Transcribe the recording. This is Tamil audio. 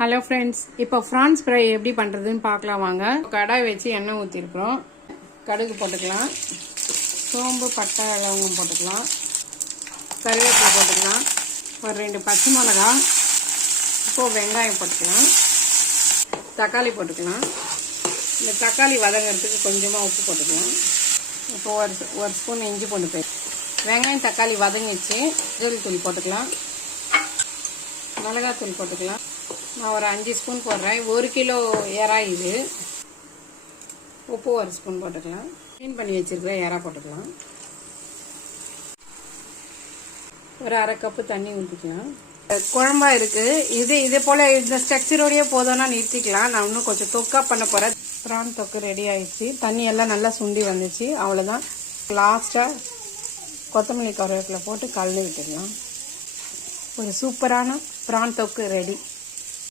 ஹலோ ஃப்ரெண்ட்ஸ், இப்போ ஃப்ரான்ஸ் ஃப்ரை எப்படி பண்ணுறதுன்னு பார்க்கலாம் வாங்க. கடாய் வச்சு எண்ணெய் ஊற்றிருக்கிறோம். கடுகு போட்டுக்கலாம், சோம்பு பட்டை லவங்கம் போட்டுக்கலாம், கருவேப்பிலை போட்டுக்கலாம், ஒரு 2 பச்சை மிளகா, இப்போது வெங்காயம் போட்டுக்கலாம், தக்காளி போட்டுக்கலாம். இந்த தக்காளி வதங்கிறதுக்கு கொஞ்சமாக உப்பு போட்டுக்கலாம். இப்போ ஒரு ஸ்பூன் இஞ்சி பூண்டு பேஸ்ட். வெங்காயம் தக்காளி வதங்கிச்சு. மஞ்சள் தூள் போட்டுக்கலாம், மிளகாத்தூள் போட்டுக்கலாம். நான் ஒரு 5 ஸ்பூன் போடுறேன். 1 கிலோ எறா இது. உப்பு 1 ஸ்பூன் போட்டுக்கலாம். க்ளீன் பண்ணி வச்சிருக்கிற எறா போட்டுக்கலாம். ஒரு 1/2 கப்பு தண்ணி ஊற்றிக்கலாம். குழம்பா இருக்குது. இதே போல் இந்த ஸ்ட்ரக்சரோடையே போதும்னா நிறுத்திக்கலாம். நான் இன்னும் கொஞ்சம் தொக்கா பண்ண போகிறேன். ப்ரான் தொக்கு ரெடி ஆயிடுச்சு. தண்ணி எல்லாம் நல்லா சுண்டி வந்துச்சு. அவ்வளோதான். லாஸ்ட்டாக கொத்தமல்லி கருவேப்பிலை போட்டு கலந்து விட்டுடலாம். ஒரு சூப்பரான ப்ரான் தொக்கு ரெடி.